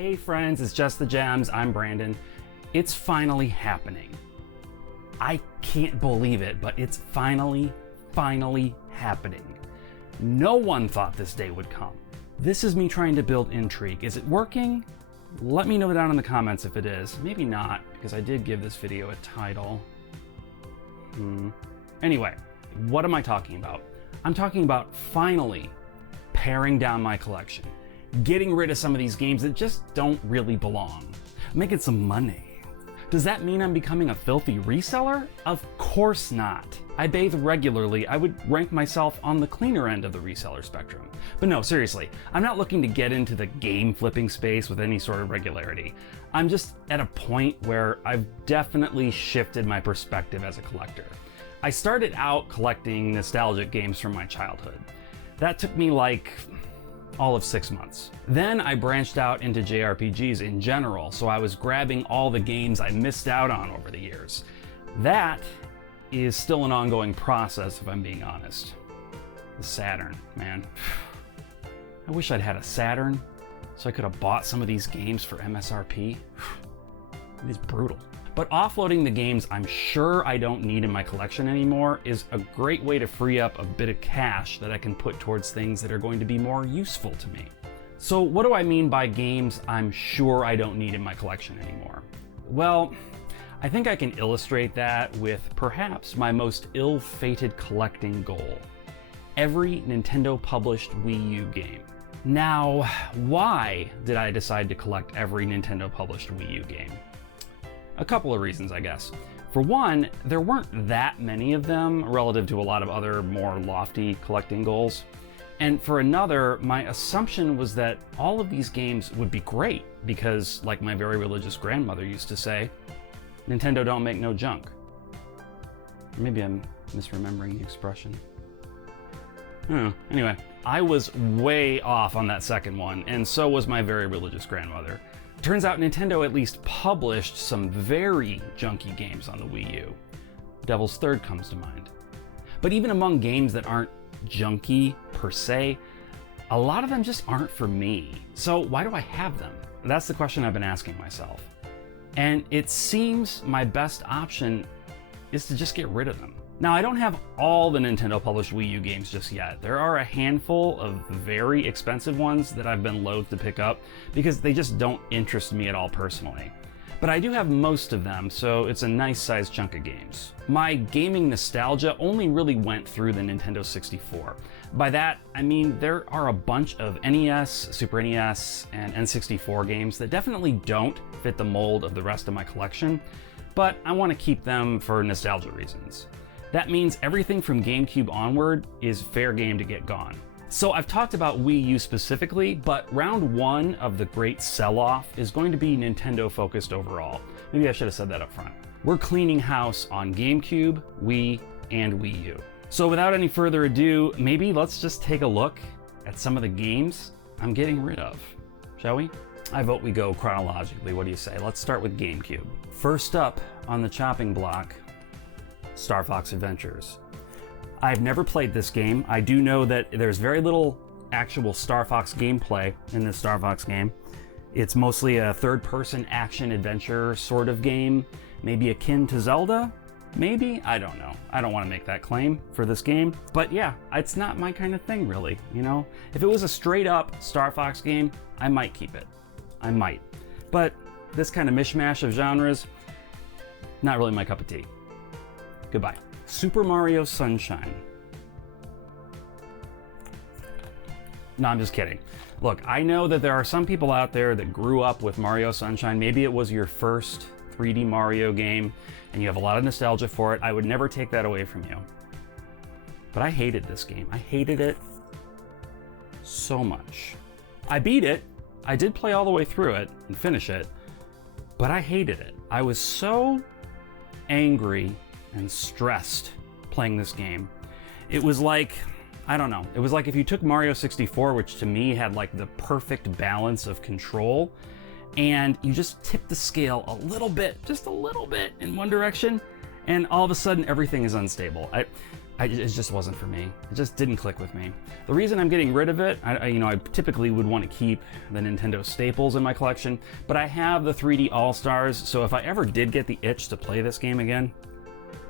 Hey friends, it's Just the Gems. I'm Brandon. It's finally happening. I can't believe it, but it's finally happening. No one thought this day would come. This is me trying to build intrigue. Is it working? Let me know down in the comments if it is. Maybe not, because I did give this video a title. Anyway, what am I talking about? I'm talking about finally paring down my collection. Getting rid of some of these games that just don't really belong. Making some money. Does that mean I'm becoming a filthy reseller? Of course not. I bathe regularly. I would rank myself on the cleaner end of the reseller spectrum. But no, seriously, I'm not looking to get into the game flipping space with any sort of regularity. I'm just at a point where I've definitely shifted my perspective as a collector. I started out collecting nostalgic games from my childhood. That took me like all of 6 months. Then I branched out into JRPGs in general, so I was grabbing all the games I missed out on over the years. That is still an ongoing process, if I'm being honest. The Saturn, man. I wish I'd had a Saturn so I could have bought some of these games for MSRP. It is brutal. But offloading the games I'm sure I don't need in my collection anymore is a great way to free up a bit of cash that I can put towards things that are going to be more useful to me. So what do I mean by games I'm sure I don't need in my collection anymore? Well, I think I can illustrate that with perhaps my most ill-fated collecting goal. Every Nintendo published Wii U game. Now, why did I decide to collect every Nintendo published Wii U game? A couple of reasons, I guess. For one, there weren't that many of them relative to a lot of other more lofty collecting goals. And for another, my assumption was that all of these games would be great because, like my very religious grandmother used to say, Nintendo don't make no junk. Maybe I'm misremembering the expression. Anyway, I was way off on that second one, and so was my very religious grandmother. Turns out Nintendo at least published some very junky games on the Wii U. Devil's Third comes to mind. But even among games that aren't junky per se, a lot of them just aren't for me. So why do I have them? That's the question I've been asking myself. And it seems my best option is to just get rid of them. Now, I don't have all the Nintendo published Wii U games just yet. There are a handful of very expensive ones that I've been loath to pick up because they just don't interest me at all personally. But I do have most of them, so it's a nice sized chunk of games. My gaming nostalgia only really went through the Nintendo 64. By that, I mean there are a bunch of NES, Super NES, and N64 games that definitely don't fit the mold of the rest of my collection, but I want to keep them for nostalgia reasons. That means everything from GameCube onward is fair game to get gone. So I've talked about Wii U specifically, but round one of the great sell-off is going to be Nintendo focused overall. Maybe I should have said that up front. We're cleaning house on GameCube, Wii, and Wii U. So without any further ado, maybe let's just take a look at some of the games I'm getting rid of, shall we? I vote we go chronologically. What do you say? Let's start with GameCube. First up on the chopping block, Star Fox Adventures. I've never played this game. I do know that there's very little actual Star Fox gameplay in this Star Fox game. It's mostly a third-person action-adventure sort of game, maybe akin to Zelda? Maybe? I don't know. I don't want to make that claim for this game. But yeah, it's not my kind of thing, really, you know? If it was a straight-up Star Fox game, I might keep it. I might. But this kind of mishmash of genres, not really my cup of tea. Goodbye. Super Mario Sunshine. No, I'm just kidding. Look, I know that there are some people out there that grew up with Mario Sunshine. Maybe it was your first 3D Mario game and you have a lot of nostalgia for it. I would never take that away from you. But I hated this game. I hated it so much. I beat it. I did play all the way through it and finish it, but I hated it. I was so angry and stressed playing this game. It was like, I don't know, it was like if you took Mario 64, which to me had like the perfect balance of control, and you just tipped the scale a little bit, just a little bit in one direction, and all of a sudden everything is unstable. it just wasn't for me. It just didn't click with me. The reason I'm getting rid of it, I typically would want to keep the Nintendo staples in my collection, but I have the 3D All-Stars, so if I ever did get the itch to play this game again,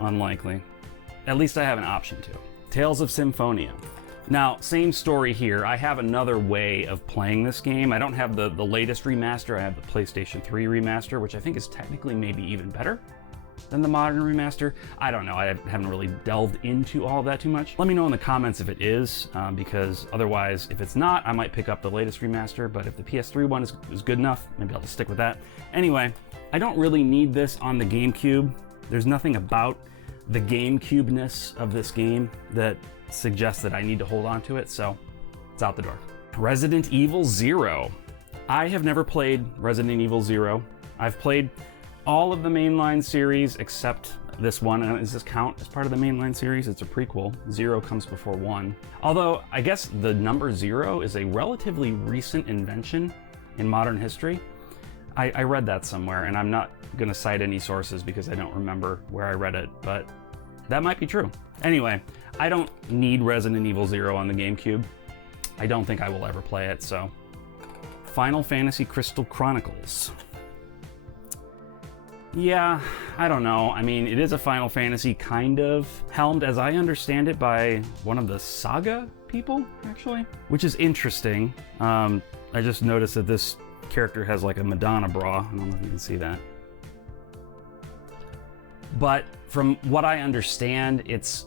unlikely. At least I have an option to. Tales of Symphonia. Now, same story here. I have another way of playing this game. I don't have the latest remaster. I have the PlayStation 3 remaster, which I think is technically maybe even better than the modern remaster. I don't know. I haven't really delved into all of that too much. Let me know in the comments if it is, because otherwise, if it's not, I might pick up the latest remaster, but if the PS3 one is good enough, maybe I'll just stick with that. Anyway, I don't really need this on the GameCube. There's nothing about the GameCube-ness of this game that suggests that I need to hold on to it, so it's out the door. Resident Evil 0. I have never played Resident Evil 0. I've played all of the mainline series except this one. Does this count as part of the mainline series? It's a prequel. 0 comes before 1. Although, I guess the number 0 is a relatively recent invention in modern history. I read that somewhere, and I'm not gonna cite any sources because I don't remember where I read it, but that might be true. Anyway, I don't need Resident Evil 0 on the GameCube. I don't think I will ever play it, so. Final Fantasy Crystal Chronicles. Yeah, I don't know. I mean, it is a Final Fantasy kind of, helmed as I understand it by one of the Saga people, actually, which is interesting. I just noticed that this character has like a Madonna bra. I don't know if you can see that. But from what I understand, it's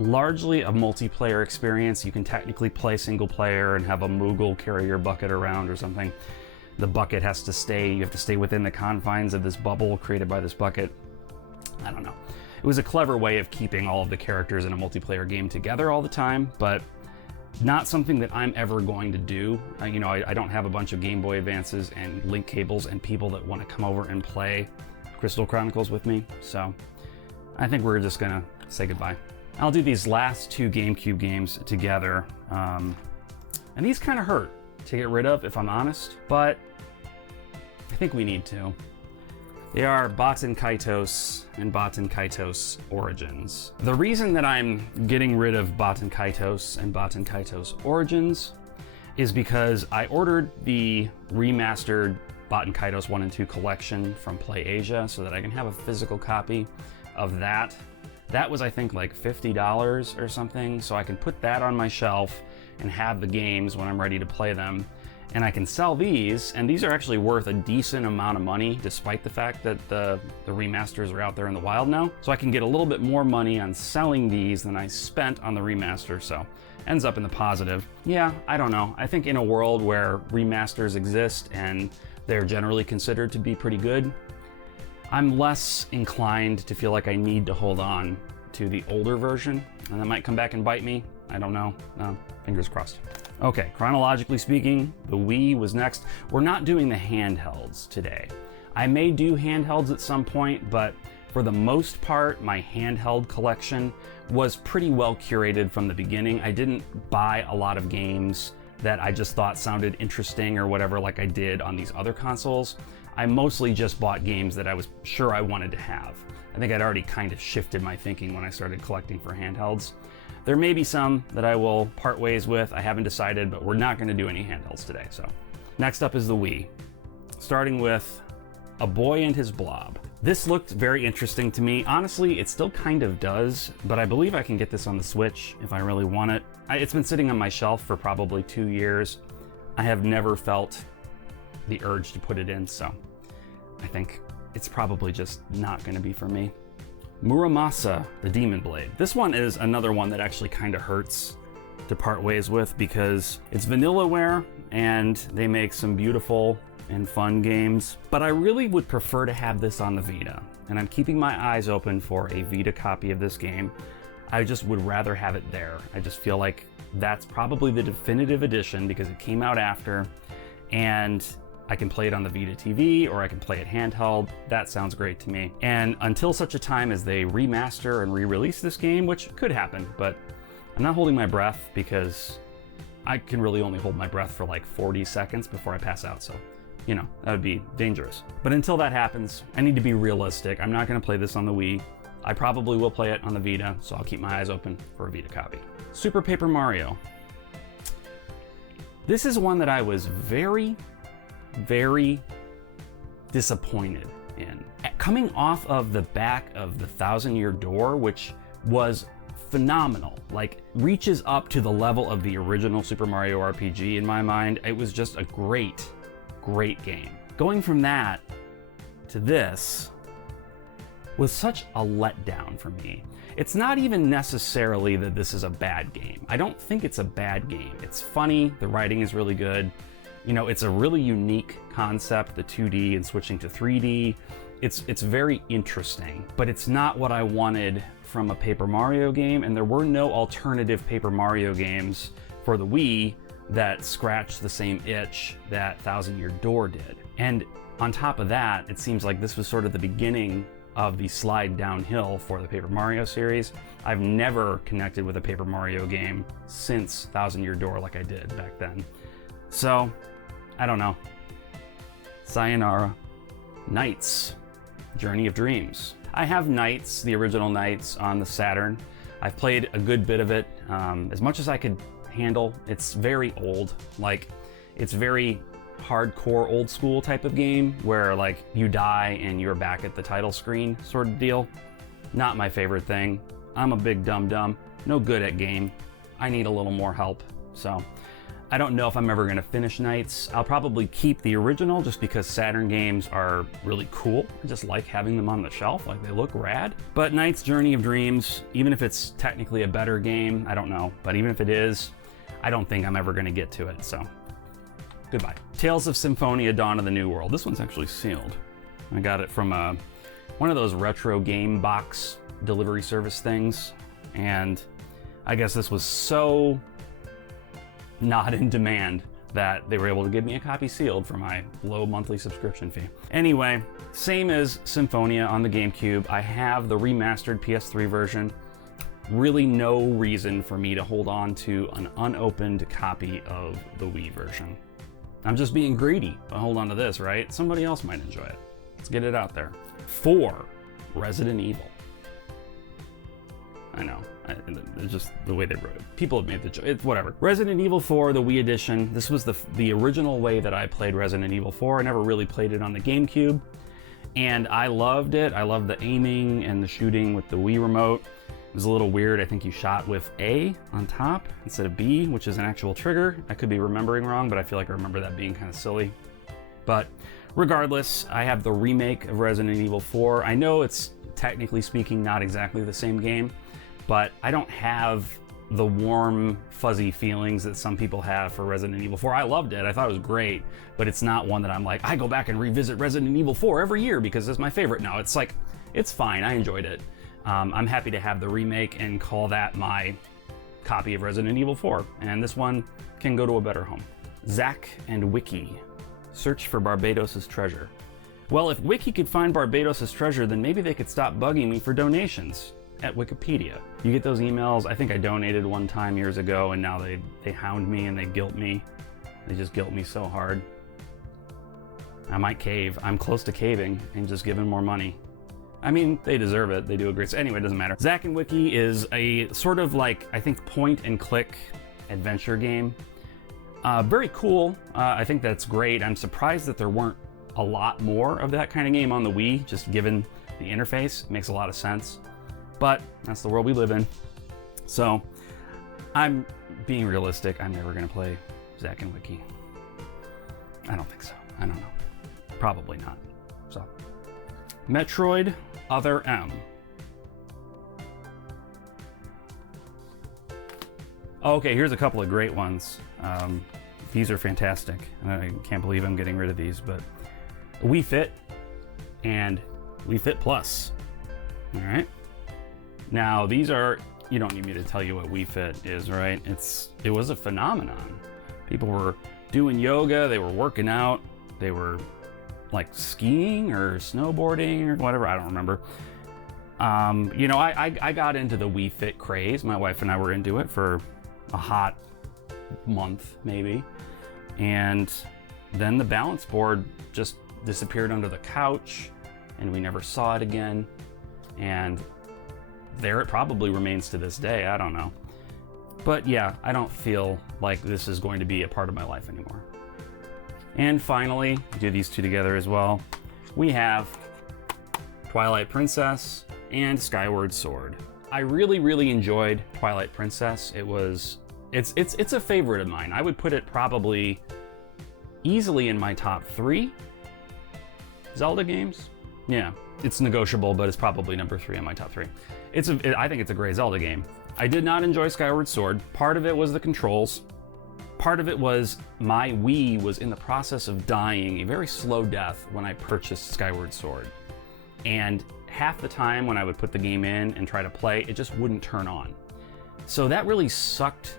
largely a multiplayer experience. You can technically play single player and have a Moogle carry your bucket around or something. The bucket has to stay, you have to stay within the confines of this bubble created by this bucket. I don't know. It was a clever way of keeping all of the characters in a multiplayer game together all the time, but not something that I'm ever going to do. I don't have a bunch of Game Boy Advances and link cables and people that want to come over and play Crystal Chronicles with me, so I think we're just gonna say goodbye. I'll do these last two GameCube games together, and these kind of hurt to get rid of, if I'm honest, but I think we need to. They are Baten Kaitos and Baten Kaitos Origins. The reason that I'm getting rid of Baten Kaitos and Baten Kaitos Origins is because I ordered the remastered Baten Kaitos 1 and 2 collection from PlayAsia so that I can have a physical copy of that. That was, I think, like $50 or something, so I can put that on my shelf and have the games when I'm ready to play them. And I can sell these, and these are actually worth a decent amount of money, despite the fact that the remasters are out there in the wild now. So I can get a little bit more money on selling these than I spent on the remaster, so ends up in the positive. Yeah, I don't know. I think in a world where remasters exist and they're generally considered to be pretty good, I'm less inclined to feel like I need to hold on to the older version, and that might come back and bite me. I don't know. Fingers crossed. Okay, chronologically speaking, the Wii was next. We're not doing the handhelds today. I may do handhelds at some point, but for the most part, my handheld collection was pretty well curated from the beginning. I didn't buy a lot of games that I just thought sounded interesting or whatever like I did on these other consoles. I mostly just bought games that I was sure I wanted to have. I think I'd already kind of shifted my thinking when I started collecting for handhelds. There may be some that I will part ways with. I haven't decided, but we're not going to do any handhelds today. So next up is the Wii, starting with A Boy and His Blob. This looked very interesting to me. Honestly, it still kind of does, but I believe I can get this on the Switch if I really want it. It's been sitting on my shelf for probably 2 years. I have never felt the urge to put it in, so I think it's probably just not going to be for me. Muramasa, the Demon Blade. This one is another one that actually kind of hurts to part ways with because it's Vanillaware and they make some beautiful and fun games, but I really would prefer to have this on the Vita, and I'm keeping my eyes open for a Vita copy of this game. I just would rather have it there. I just feel like that's probably the definitive edition because it came out after, and I can play it on the Vita TV or I can play it handheld. That sounds great to me. And until such a time as they remaster and re-release this game, which could happen, but I'm not holding my breath because I can really only hold my breath for like 40 seconds before I pass out. So, that would be dangerous. But until that happens, I need to be realistic. I'm not gonna play this on the Wii. I probably will play it on the Vita, so I'll keep my eyes open for a Vita copy. Super Paper Mario. This is one that I was very, very disappointed in. Coming off of the back of the Thousand Year Door, which was phenomenal, like reaches up to the level of the original Super Mario RPG in my mind. It was just a great, great game. Going from that to this was such a letdown for me. It's not even necessarily that this is a bad game. I don't think it's a bad game. It's funny, the writing is really good. You know, it's a really unique concept, the 2D and switching to 3D. It's very interesting, but it's not what I wanted from a Paper Mario game, and there were no alternative Paper Mario games for the Wii that scratched the same itch that Thousand Year Door did. And on top of that, it seems like this was sort of the beginning of the slide downhill for the Paper Mario series. I've never connected with a Paper Mario game since Thousand Year Door like I did back then. So, I don't know. Sayonara. Nights. Journey of Dreams. I have Nights, the original Nights, on the Saturn. I've played a good bit of it, as much as I could handle. It's very old. Like, it's very hardcore old school type of game where like you die and you're back at the title screen sort of deal. Not my favorite thing. I'm a big dum-dum, no good at game. I need a little more help. So I don't know if I'm ever gonna finish Nights. I'll probably keep the original just because Saturn games are really cool. I just like having them on the shelf, like they look rad. But Nights Journey of Dreams, even if it's technically a better game, I don't know. But even if it is, I don't think I'm ever gonna get to it, so goodbye. Tales of Symphonia Dawn of the New World. This one's actually sealed. I got it from one of those retro game box delivery service things, and I guess this was so not in demand that they were able to give me a copy sealed for my low monthly subscription fee. Anyway, same as Symphonia on the GameCube, I have the remastered PS3 version. Really no reason for me to hold on to an unopened copy of the Wii version. I'm just being greedy, but hold on to this, right? Somebody else might enjoy it. Let's get it out there. 4, Resident Evil. I know, it's just the way they wrote it. People have made the joke, it's whatever. Resident Evil 4, the Wii edition. This was the original way that I played Resident Evil 4. I never really played it on the GameCube, and I loved it. I loved the aiming and the shooting with the Wii remote. It was a little weird. I think you shot with A on top instead of B, which is an actual trigger. I could be remembering wrong, but I feel like I remember that being kind of silly. But regardless, I have the remake of Resident Evil 4. I know it's technically speaking not exactly the same game, but I don't have the warm, fuzzy feelings that some people have for Resident Evil 4. I loved it. I thought it was great, but it's not one that I'm like, I go back and revisit Resident Evil 4 every year because it's my favorite. No, it's like, it's fine. I enjoyed it. I'm happy to have the remake and call that my copy of Resident Evil 4, and this one can go to a better home. Zack and Wiki, search for Barbados' treasure. Well, if Wiki could find Barbados' treasure, then maybe they could stop bugging me for donations at Wikipedia. You get those emails. I think I donated one time years ago, and now they hound me and they guilt me. They just guilt me so hard. I might cave. I'm close to caving and just giving more money. I mean, they deserve it. They do a great... Anyway, it doesn't matter. Zack and Wiki is a sort of like, I think, point and click adventure game. Very cool. I think that's great. I'm surprised that there weren't a lot more of that kind of game on the Wii, just given the interface. It makes a lot of sense. But that's the world we live in. So I'm being realistic. I'm never going to play Zack and Wiki. I don't think so. I don't know. Probably not. So Metroid Other M. Okay, here's a couple of great ones. These are fantastic. I can't believe I'm getting rid of these, but Wii Fit and Wii Fit Plus. All right. Now, these are, you don't need me to tell you what Wii Fit is, right? It was a phenomenon. People were doing yoga, they were working out, they were like skiing or snowboarding or whatever, I don't remember. You know, I got into the Wii Fit craze. My wife and I were into it for a hot month, maybe. And then the balance board just disappeared under the couch and we never saw it again. And there it probably remains to this day, I don't know. But yeah, I don't feel like this is going to be a part of my life anymore. And finally, do these two together as well, we have Twilight Princess and Skyward Sword. I really enjoyed Twilight Princess. It's a favorite of mine. I would put it probably easily in my top 3 Zelda games. Yeah, it's negotiable, but it's probably number 3 on my top 3. I think it's a great Zelda game. I did not enjoy Skyward Sword. Part of it was the controls. Part of it was my Wii was in the process of dying a very slow death when I purchased Skyward Sword. And half the time when I would put the game in and try to play, it just wouldn't turn on. So that really sucked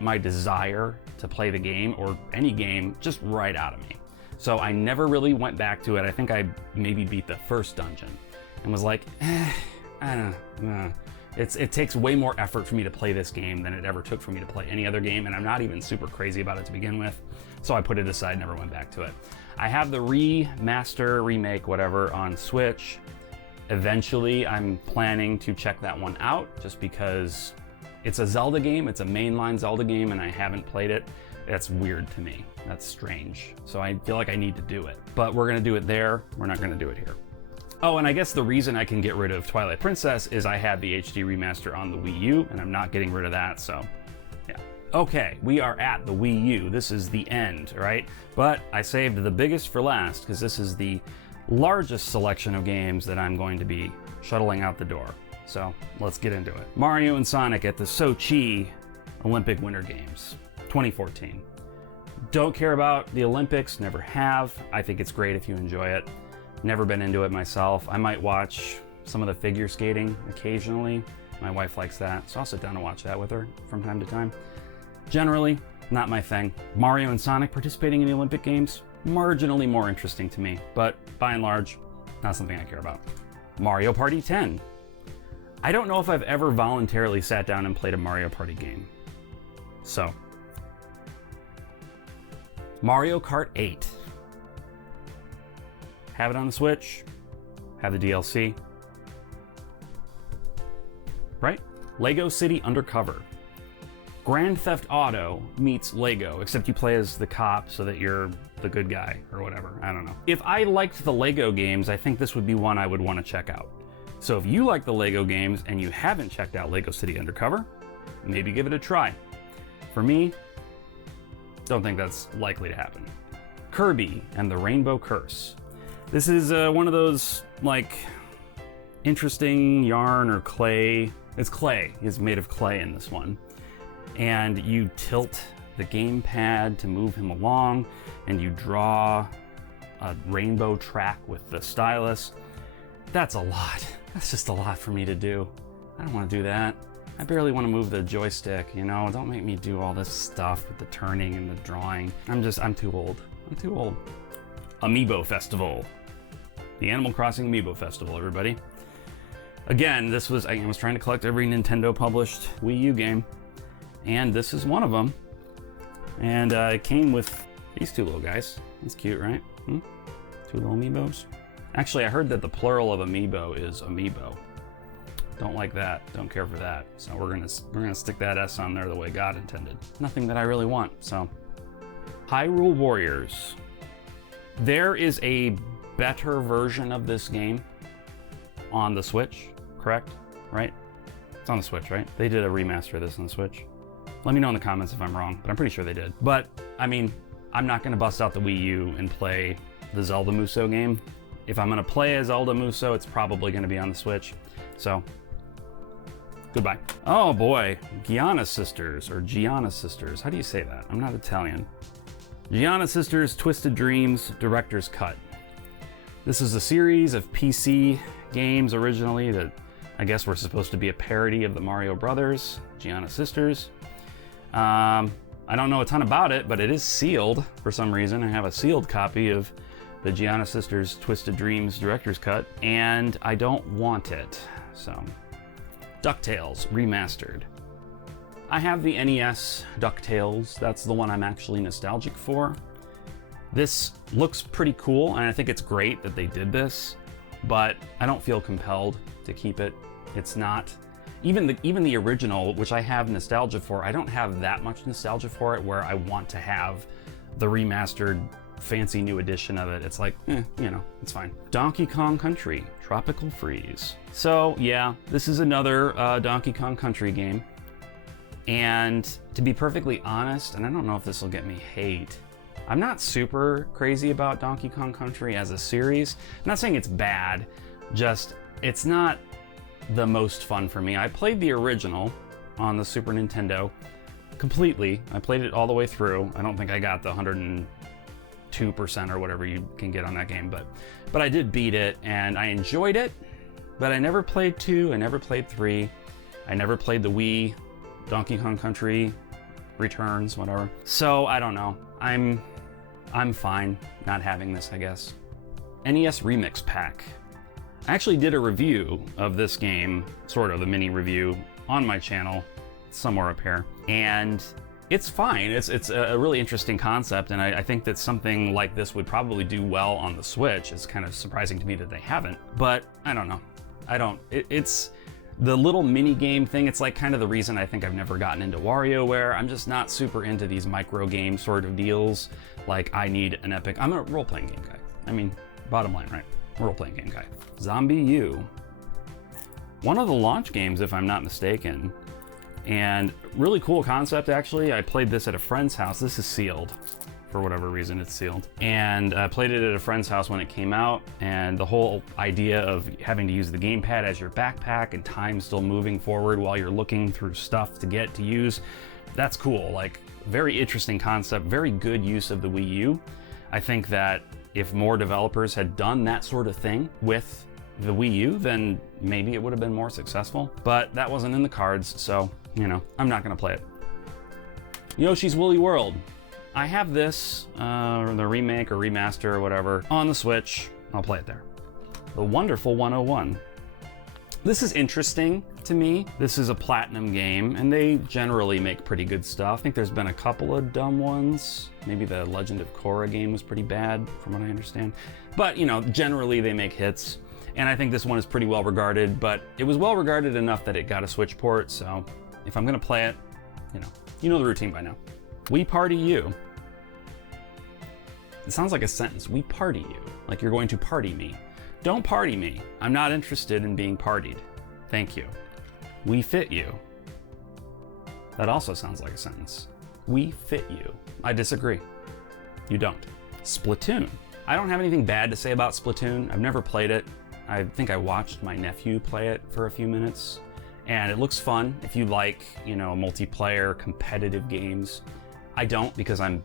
my desire to play the game or any game just right out of me. So I never really went back to it. I think I maybe beat the first dungeon and was like, I don't know. It takes way more effort for me to play this game than it ever took for me to play any other game, and I'm not even super crazy about it to begin with. So I put it aside, never went back to it. I have the remaster, remake, whatever, on Switch. Eventually, I'm planning to check that one out just because it's a Zelda game, it's a mainline Zelda game, and I haven't played it. That's weird to me. That's strange. So I feel like I need to do it. But we're gonna do it there, we're not gonna do it here. Oh, and I guess the reason I can get rid of Twilight Princess is I had the HD remaster on the Wii U, and I'm not getting rid of that, so yeah. Okay, we are at the Wii U. This is the end, right? But I saved the biggest for last, because this is the largest selection of games that I'm going to be shuttling out the door. So let's get into it. Mario and Sonic at the Sochi Olympic Winter Games, 2014. Don't care about the Olympics, never have. I think it's great if you enjoy it. Never been into it myself. I might watch some of the figure skating occasionally. My wife likes that, so I'll sit down and watch that with her from time to time. Generally, not my thing. Mario and Sonic participating in the Olympic Games, marginally more interesting to me, but by and large, not something I care about. Mario Party 10. I don't know if I've ever voluntarily sat down and played a Mario Party game. So, Mario Kart 8. Have it on the Switch, have the DLC. Right? Lego City Undercover. Grand Theft Auto meets Lego, except you play as the cop so that you're the good guy or whatever. I don't know. If I liked the Lego games, I think this would be one I would want to check out. So if you like the Lego games and you haven't checked out Lego City Undercover, maybe give it a try. For me, don't think that's likely to happen. Kirby and the Rainbow Curse. This is one of those, like, interesting yarn or clay. It's clay. It's made of clay in this one. And you tilt the gamepad to move him along, and you draw a rainbow track with the stylus. That's a lot. That's just a lot for me to do. I don't want to do that. I barely want to move the joystick, you know? Don't make me do all this stuff with the turning and the drawing. I'm too old. I'm too old. Amiibo Festival. The Animal Crossing Amiibo Festival, everybody. Again, I was trying to collect every Nintendo published Wii U game, and this is one of them. And it came with these two little guys. That's cute, right? Two little Amiibos. Actually, I heard that the plural of Amiibo is Amiibo. Don't like that, don't care for that. So we're gonna stick that S on there the way God intended. Nothing that I really want, so. Hyrule Warriors. There is a better version of this game on the Switch, correct? Right? It's on the Switch, right? They did a remaster of this on the Switch. Let me know in the comments if I'm wrong, but I'm pretty sure they did. But, I mean, I'm not gonna bust out the Wii U and play the Zelda Muso game. If I'm gonna play a Zelda Muso, it's probably gonna be on the Switch. So, goodbye. Oh boy, Gianna Sisters, or Gianna Sisters. How do you say that? I'm not Italian. Gianna Sisters Twisted Dreams Director's Cut. This is a series of PC games originally that I guess were supposed to be a parody of the Mario Brothers, Gianna Sisters. I don't know a ton about it, but it is sealed for some reason. I have a sealed copy of the Gianna Sisters Twisted Dreams Director's Cut, and I don't want it, so. DuckTales Remastered. I have the NES DuckTales. That's the one I'm actually nostalgic for. This looks pretty cool, and I think it's great that they did this, but I don't feel compelled to keep it. It's not even the original, which I have nostalgia for, I don't have that much nostalgia for it where I want to have the remastered fancy new edition of it. It's like, you know, it's fine. Donkey Kong Country, Tropical Freeze. So yeah, this is another Donkey Kong Country game. And to be perfectly honest, and I don't know if this will get me hate, I'm not super crazy about Donkey Kong Country as a series. I'm not saying it's bad, just it's not the most fun for me. I played the original on the Super Nintendo completely. I played it all the way through. I don't think I got the 102% or whatever you can get on that game, but I did beat it and I enjoyed it, but I never played 2, I never played 3, I never played the Wii Donkey Kong Country Returns, whatever. So I don't know. I'm fine not having this, I guess. NES Remix Pack. I actually did a review of this game, sort of a mini review, on my channel, somewhere up here, and it's fine. It's a really interesting concept, and I think that something like this would probably do well on the Switch. It's kind of surprising to me that they haven't, but I don't know. It's the little mini game thing. It's like kind of the reason I think I've never gotten into WarioWare. I'm just not super into these micro game sort of deals. Like, I need an epic. I'm a role-playing game guy. I mean, bottom line, right? Role-playing game guy. Zombie U. One of the launch games, if I'm not mistaken. And really cool concept, actually. I played this at a friend's house. This is sealed. For whatever reason, it's sealed. And I played it at a friend's house when it came out, and the whole idea of having to use the gamepad as your backpack and time still moving forward while you're looking through stuff to get to use, that's cool. Like, very interesting concept, very good use of the Wii U. I think that if more developers had done that sort of thing with the Wii U, then maybe it would have been more successful, but that wasn't in the cards, so, you know, I'm not gonna play it. Yoshi's Woolly World. I have this, the remake or remaster or whatever, on the Switch. I'll play it there. The Wonderful 101. This is interesting to me. This is a Platinum game, and they generally make pretty good stuff. I think there's been a couple of dumb ones. Maybe the Legend of Korra game was pretty bad, from what I understand. But, you know, generally they make hits. And I think this one is pretty well regarded, but it was well regarded enough that it got a Switch port, so if I'm gonna play it, you know the routine by now. We Party You. It sounds like a sentence. We party you. Like you're going to party me. Don't party me. I'm not interested in being partied. Thank you. We Fit You. That also sounds like a sentence. We fit you. I disagree. You don't. Splatoon. I don't have anything bad to say about Splatoon. I've never played it. I think I watched my nephew play it for a few minutes, and it looks fun if you like, you know, multiplayer competitive games. I don't, because I'm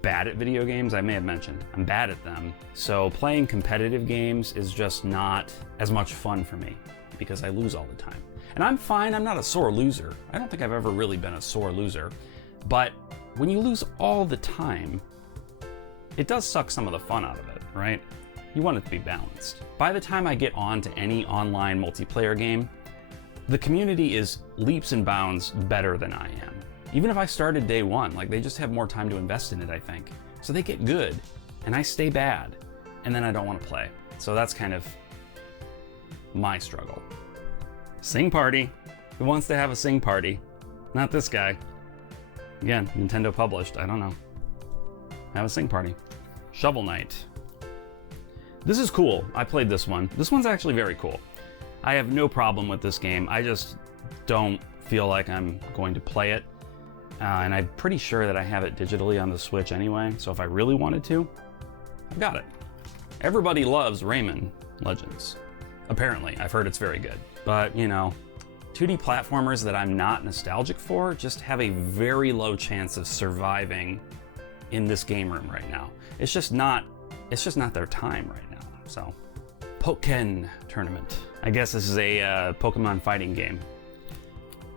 bad at video games. I may have mentioned I'm bad at them, so playing competitive games is just not as much fun for me because I lose all the time. And I'm fine. I'm not a sore loser. I don't think I've ever really been a sore loser, but when you lose all the time, it does suck some of the fun out of it, right? You want it to be balanced. By the time I get on to any online multiplayer game, the community is leaps and bounds better than I am. Even if I started day one, like they just have more time to invest in it, I think. So they get good, and I stay bad, and then I don't want to play. So that's kind of my struggle. Sing Party. Who wants to have a sing party? Not this guy. Again, Nintendo published, I don't know. Have a sing party. Shovel Knight. This is cool. I played this one. This one's actually very cool. I have no problem with this game. I just don't feel like I'm going to play it. And I'm pretty sure that I have it digitally on the Switch anyway, so if I really wanted to, I've got it. Everybody loves Rayman Legends. Apparently, I've heard it's very good. But, you know, 2D platformers that I'm not nostalgic for just have a very low chance of surviving in this game room right now. It's just not their time right now, so. Pokken Tournament. I guess this is a Pokemon fighting game,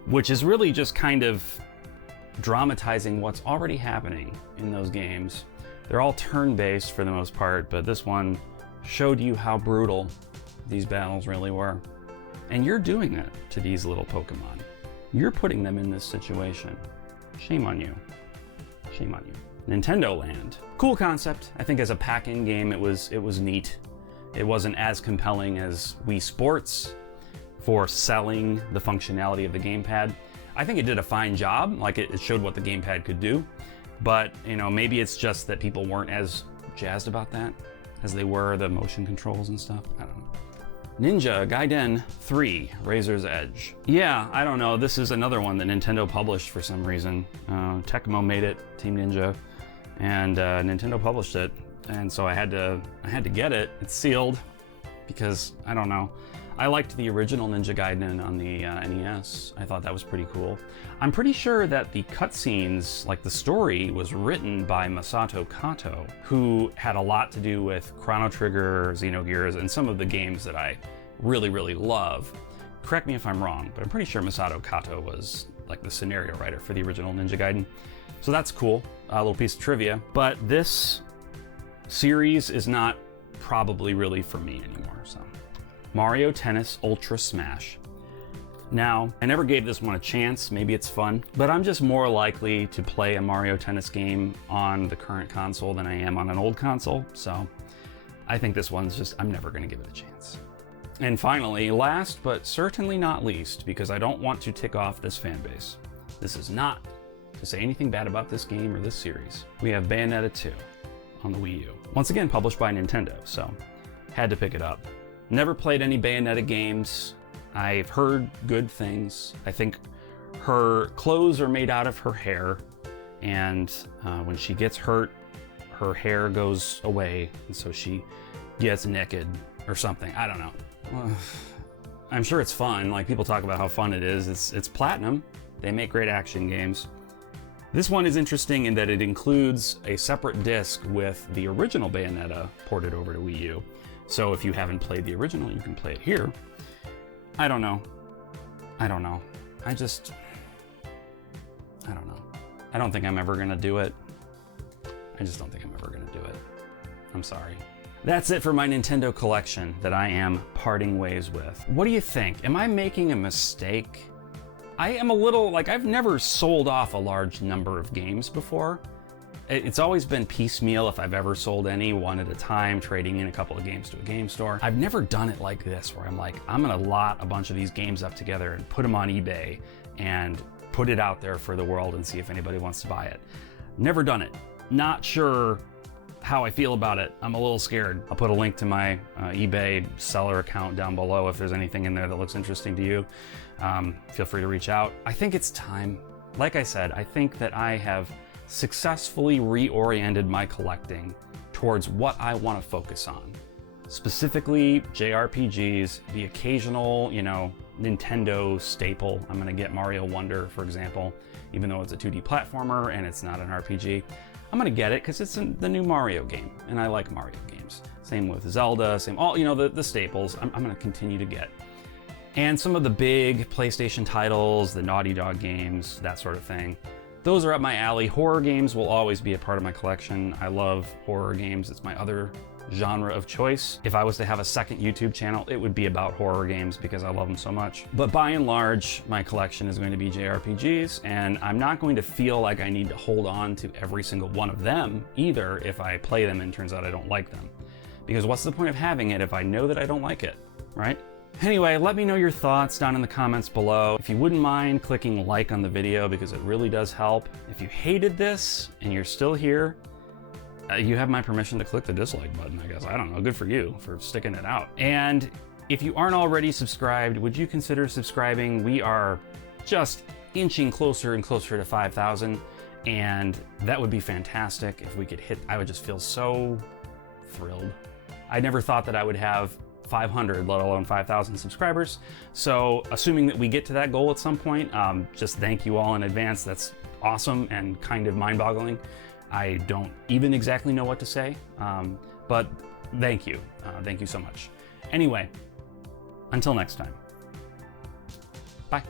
which is really just kind of dramatizing what's already happening in those games. They're all turn-based for the most part, but this one showed you how brutal these battles really were. And you're doing it to these little Pokemon. You're putting them in this situation. Shame on you. Shame on you. Nintendo Land. Cool concept. I think as a pack-in game, it was neat. It wasn't as compelling as Wii Sports, for selling the functionality of the gamepad. I think it did a fine job, like it showed what the gamepad could do, but you know, maybe it's just that people weren't as jazzed about that as they were the motion controls and stuff. I don't know. Ninja Gaiden 3, Razor's Edge. Yeah, I don't know. This is another one that Nintendo published for some reason. Tecmo made it, Team Ninja, and Nintendo published it. And so I had to get it. It's sealed because, I don't know. I liked the original Ninja Gaiden on the NES. I thought that was pretty cool. I'm pretty sure that the cutscenes, like the story, was written by Masato Kato, who had a lot to do with Chrono Trigger, Xenogears, and some of the games that I really, really love. Correct me if I'm wrong, but I'm pretty sure Masato Kato was like the scenario writer for the original Ninja Gaiden. So that's cool, a little piece of trivia. But this series is not probably really for me anymore, so. Mario Tennis Ultra Smash. Now, I never gave this one a chance, maybe it's fun, but I'm just more likely to play a Mario Tennis game on the current console than I am on an old console, so I think this one's just, I'm never gonna give it a chance. And finally, last but certainly not least, because I don't want to tick off this fan base, this is not to say anything bad about this game or this series. We have Bayonetta 2 on the Wii U. Once again, published by Nintendo, so had to pick it up. Never played any Bayonetta games. I've heard good things. I think her clothes are made out of her hair, and when she gets hurt, her hair goes away, and so she gets naked or something. I don't know. I'm sure it's fun. Like, people talk about how fun it is. It's Platinum. They make great action games. This one is interesting in that it includes a separate disc with the original Bayonetta ported over to Wii U. So if you haven't played the original, you can play it here. I don't know. I don't know. I don't know. I don't think I'm ever gonna do it. I just don't think I'm ever gonna do it. I'm sorry. That's it for my Nintendo collection that I am parting ways with. What do you think? Am I making a mistake? I am a little, like, I've never sold off a large number of games before. It's always been piecemeal if I've ever sold any, one at a time, trading in a couple of games to a game store. I've never done it like this, where I'm like, I'm gonna lot a bunch of these games up together and put them on eBay and put it out there for the world and see if anybody wants to buy it. Never done it. Not sure how I feel about it. I'm a little scared. I'll put a link to my eBay seller account down below if there's anything in there that looks interesting to you. Feel free to reach out. I think it's time. Like I said, I think that I have successfully reoriented my collecting towards what I want to focus on. Specifically, JRPGs, the occasional, you know, Nintendo staple. I'm gonna get Mario Wonder, for example, even though it's a 2D platformer and it's not an RPG. I'm gonna get it because it's the new Mario game, and I like Mario games. Same with Zelda, same, all, you know, the staples, I'm gonna continue to get. And some of the big PlayStation titles, the Naughty Dog games, that sort of thing. Those are up my alley. Horror games will always be a part of my collection. I love horror games. It's my other genre of choice. If I was to have a second YouTube channel, it would be about horror games because I love them so much. But by and large, my collection is going to be JRPGs, and I'm not going to feel like I need to hold on to every single one of them either if I play them and turns out I don't like them. Because what's the point of having it if I know that I don't like it, right? Anyway, let me know your thoughts down in the comments below. If you wouldn't mind clicking like on the video because it really does help. If you hated this and you're still here, you have my permission to click the dislike button, I guess. I don't know, good for you for sticking it out. And if you aren't already subscribed, would you consider subscribing? We are just inching closer and closer to 5,000, and that would be fantastic if we could hit. I would just feel so thrilled. I never thought that I would have 500, let alone 5,000 subscribers. So assuming that we get to that goal at some point, just thank you all in advance. That's awesome and kind of mind-boggling. I don't even exactly know what to say, but thank you. Thank you so much. Anyway, until next time. Bye.